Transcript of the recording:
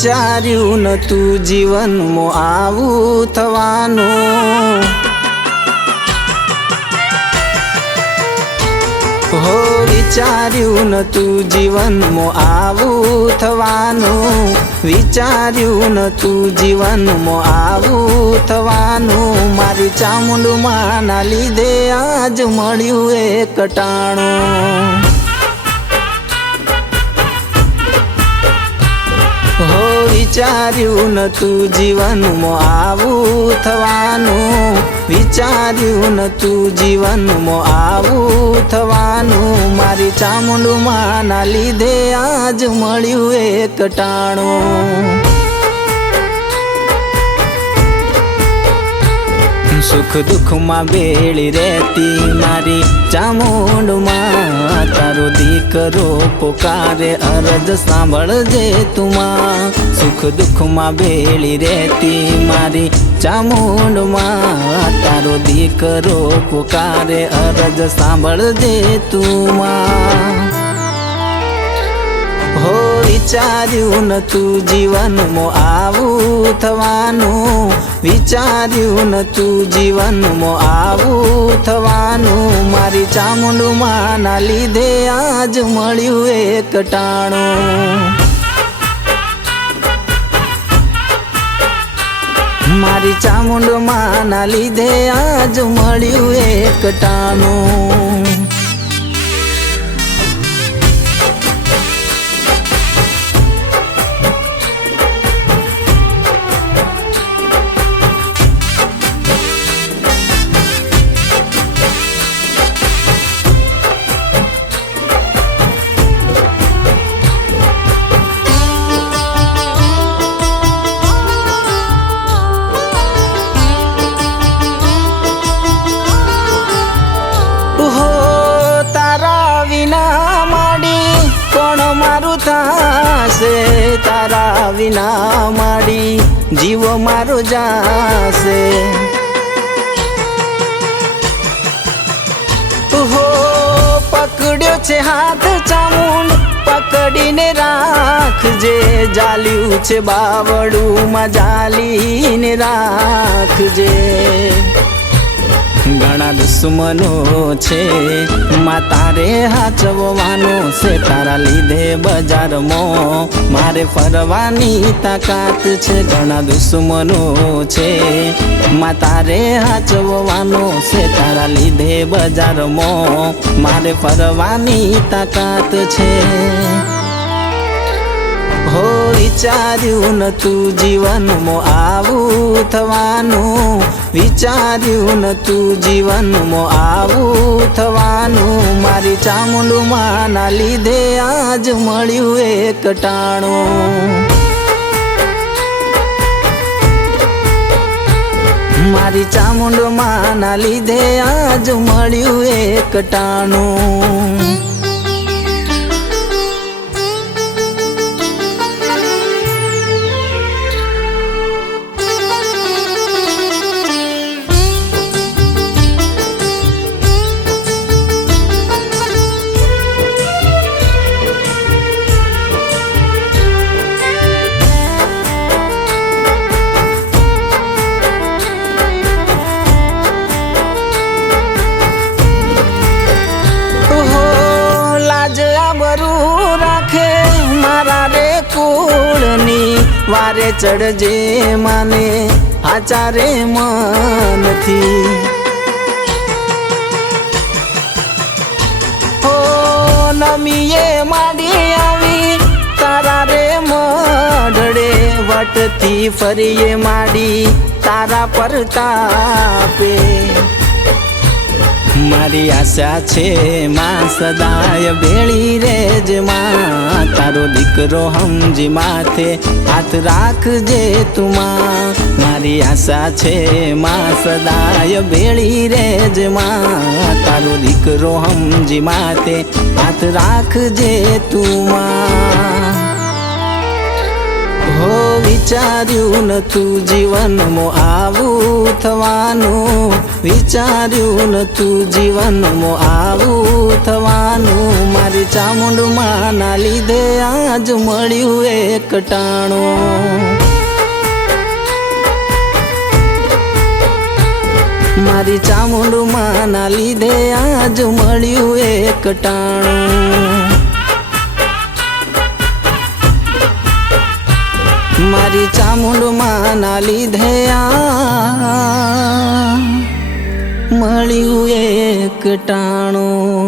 વિચાર્યું નતું જીવનમાં આવું થવાનું, હો વિચાર્યું નતું જીવનમાં આવું થવાનું, વિચાર્યું નતું જીવનમાં આવું થવાનું, મારી ચામુંડમાના લીધે આજ મળ્યું એક ટાણું, હો વિચાર્યું નતું જીવનમાં આવું થવાનું, વિચાર્યું નતું જીવનમાં આવું થવાનું, મારી ચામુંડમાના લીધે આજ મળ્યું એક ટાણું, સુખ દુઃખમાં બેળી રહેતી મારી ચામુંડમાં, તારો દીકરો પોકારે અરજ સાંભળજે તુમાં, સુખ દુઃખમાં બેળી રહેતી મારી ચામુંડમાં, તારો દીકરો પોકારે અરજ સાંભળજે તુમાં, હો વિચાર્યું નતું જીવનમાં આવું થવાનું, વિચાર્યું નતું જીવનમાં આવું થવાનું, મારી ચામુંડમાના લીધે આજ મળ્યું એક ટાણું, મારી ચામુંડમાના લીધે આજ મળ્યું એક ટાણું, તારા વિના માડી જીવ મારો જાશે, હો પકડ્યો છે હાથ ચામુંડ પકડીને રાખજે, જાલ્યું છે બાવડુમાં જાલીને રાખજે, ઘણા દુશ્મનો છે માં તારે હાચવવાનો છે, તારા લીધે બજારમાં મારે ફરવાની તાકાત છે, ઘણા દુશ્મનો છે માં તારે હાચવવાનો છે, તારા લીધે બજારમાં મારે ફરવાની તાકાત છે, હો વિચાર્યું નતું જીવનમાં આવું થવાનું, વિચાર્યું નતું જીવનમાં આવું થવાનું, મારી ચામુંડમાના લીધે આજ મળ્યું એક ટાણું, મારી ચામુંડમાના લીધે આજ મળ્યું એક ટાણું, વારે ચડજે માને આચારે મનથી, હો નમીએ માડી આવી તારા રે મઢડે, વટથી ફરીએ માડી તારા પરતાપે, મારી આશા છે માં સદાય ભેળી રેજ માં, તારો દીકરો સમજી માથે હાથ રાખજે તુમાં, મારી આશા છે માં સદાય ભેળી રેજ માં, તારો દીકરો સમજી માથે હાથ રાખજે તુમાં, હો વિચાર્યું નતું જીવનમાં આવું થવાનું, વિચાર્યું નતું જીવનમાં આવું થવાનું, મારી ચામુંડમાના લીધે આજ મળ્યું એક ટાણું, મારી ચામુંડમાના લીધે આજ મળ્યું એક ટાણું, મારી ચામુંડમાના લીધે આ મળ્યું એક ટાણું।